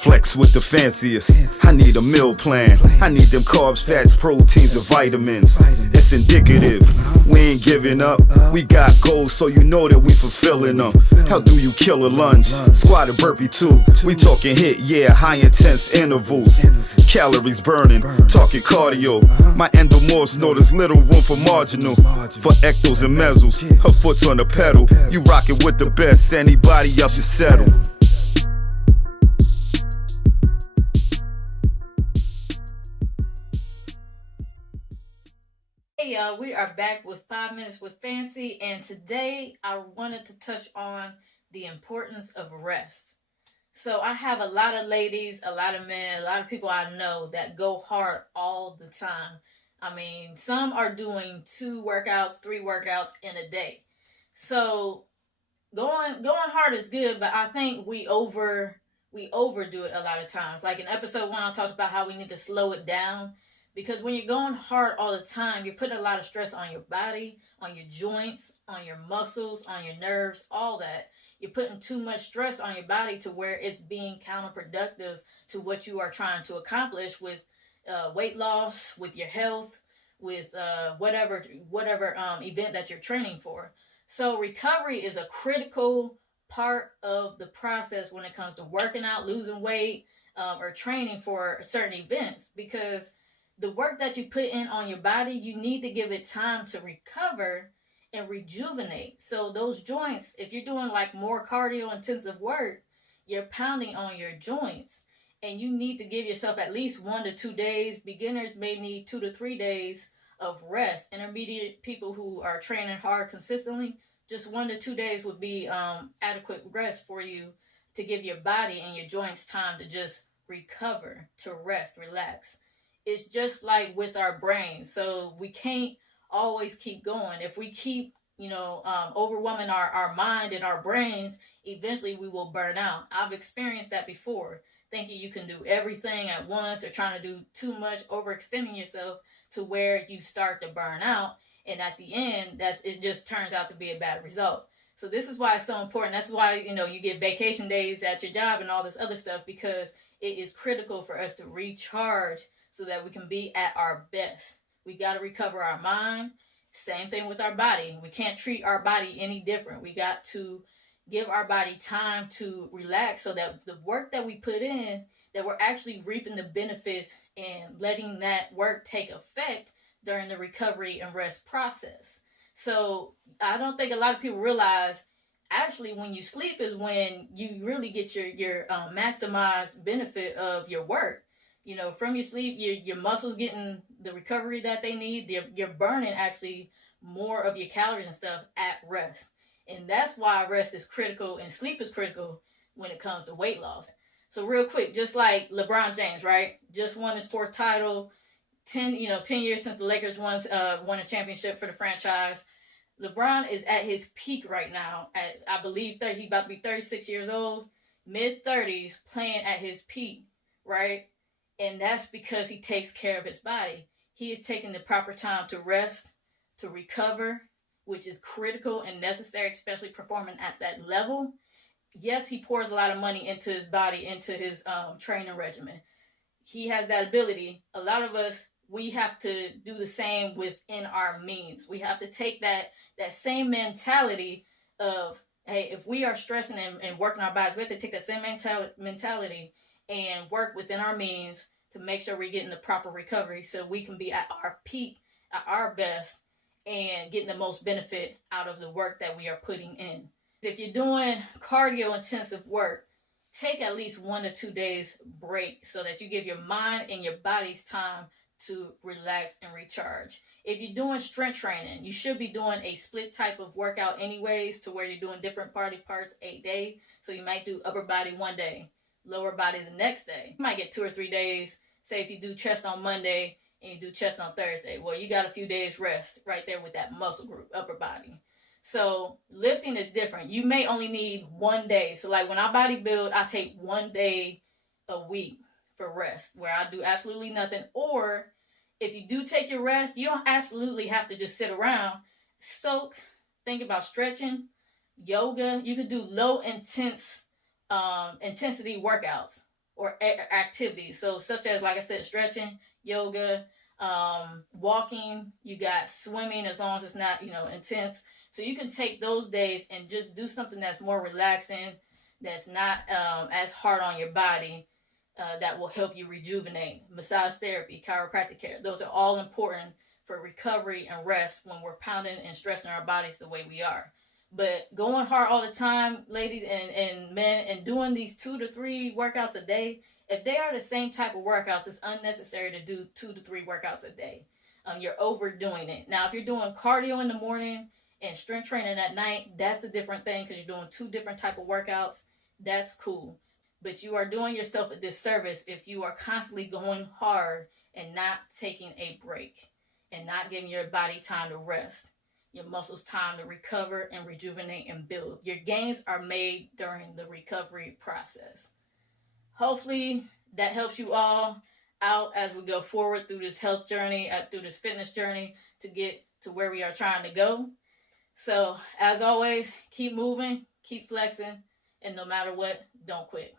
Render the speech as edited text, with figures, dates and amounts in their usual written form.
Flex with the fanciest. I need a meal plan. I need them carbs, fats, proteins, and vitamins. It's indicative. We ain't giving up. We got goals, so you know that we fulfilling them. How do you kill a lunge? Squat a burpee too. We talking hit, yeah, high intense intervals. Calories burning, talking cardio. My endomorphs know there's little room for marginal. For ectos and mezzos, her foot's on the pedal. You rockin' with the best, anybody else should settle. Hey y'all, we are back with 5 Minutes with Fancy, and today I wanted to touch on the importance of rest. So I have a lot of ladies, a lot of men, a lot of people I know that go hard all the time. I mean, some are doing 2 workouts, 3 workouts in a day. So going hard is good, but I think we overdo it a lot of times. Like in episode 1, I talked about how we need to slow it down. Because when you're going hard all the time, you're putting a lot of stress on your body, on your joints, on your muscles, on your nerves, all that. You're putting too much stress on your body to where it's being counterproductive to what you are trying to accomplish with weight loss, with your health, with whatever event that you're training for. So recovery is a critical part of the process when it comes to working out, losing weight, or training for certain events, because the work that you put in on your body, you need to give it time to recover and rejuvenate. So those joints, if you're doing like more cardio intensive work, you're pounding on your joints, and you need to give yourself at least 1 to 2 days. Beginners may need 2 to 3 days of rest. Intermediate people who are training hard consistently, just 1 to 2 days would be adequate rest for you to give your body and your joints time to just recover, to rest, relax. It's just like with our brains. So we can't always keep going. If we keep, overwhelming our mind and our brains, eventually we will burn out. I've experienced that before, thinking you can do everything at once or trying to do too much, overextending yourself to where you start to burn out. And at the end, it just turns out to be a bad result. So this is why it's so important. That's why, you get vacation days at your job and all this other stuff, because it is critical for us to recharge so that we can be at our best. We got to recover our mind. Same thing with our body. We can't treat our body any different. We got to give our body time to relax so that the work that we put in, that we're actually reaping the benefits and letting that work take effect during the recovery and rest process. So I don't think a lot of people realize actually when you sleep is when you really get your maximized benefit of your work. From your sleep, your muscles getting the recovery that they need. You're burning actually more of your calories and stuff at rest. And that's why rest is critical and sleep is critical when it comes to weight loss. So real quick, just like LeBron James, right? Just won his 4th title. 10 years since the Lakers won a championship for the franchise. LeBron is at his peak right now. At, I believe, he's about to be 36 years old, mid-30s, playing at his peak, right? And that's because he takes care of his body. He is taking the proper time to rest, to recover, which is critical and necessary, especially performing at that level. Yes, he pours a lot of money into his body, into his training regimen. He has that ability. A lot of us, we have to do the same within our means. We have to take that same mentality of, hey, if we are stressing and working our bodies, we have to take that same mentality and work within our means to make sure we're getting the proper recovery so we can be at our peak, at our best, and getting the most benefit out of the work that we are putting in. If you're doing cardio intensive work, take at least 1 to 2 days break so that you give your mind and your body's time to relax and recharge. If you're doing strength training, you should be doing a split type of workout anyways, to where you're doing different body parts a day. So you might do upper body one day, lower body the next day. You might get 2 or 3 days. Say if you do chest on Monday and you do chest on Thursday, well, you got a few days rest right there with that muscle group, upper body. So lifting is different. You may only need 1 day. So like when I bodybuild, I take 1 day a week for rest, where I do absolutely nothing. Or if you do take your rest, you don't absolutely have to just sit around. Soak, think about stretching, yoga. You could do low intensity workouts, or activities. So such as, like I said, stretching, yoga, walking, you got swimming, as long as it's not, intense. So you can take those days and just do something that's more relaxing, that's not as hard on your body, that will help you rejuvenate. Massage therapy, chiropractic care, those are all important for recovery and rest when we're pounding and stressing our bodies the way we are. But going hard all the time, ladies and men, and doing these 2 to 3 workouts a day, if they are the same type of workouts, it's unnecessary to do 2 to 3 workouts a day. You're overdoing it. Now, if you're doing cardio in the morning and strength training at night, that's a different thing because you're doing 2 different type of workouts. That's cool. But you are doing yourself a disservice if you are constantly going hard and not taking a break and not giving your body time to rest, your muscles time to recover and rejuvenate and build. Your gains are made during the recovery process. Hopefully that helps you all out as we go forward through this health journey, through this fitness journey to get to where we are trying to go. So as always, keep moving, keep flexing, and no matter what, don't quit.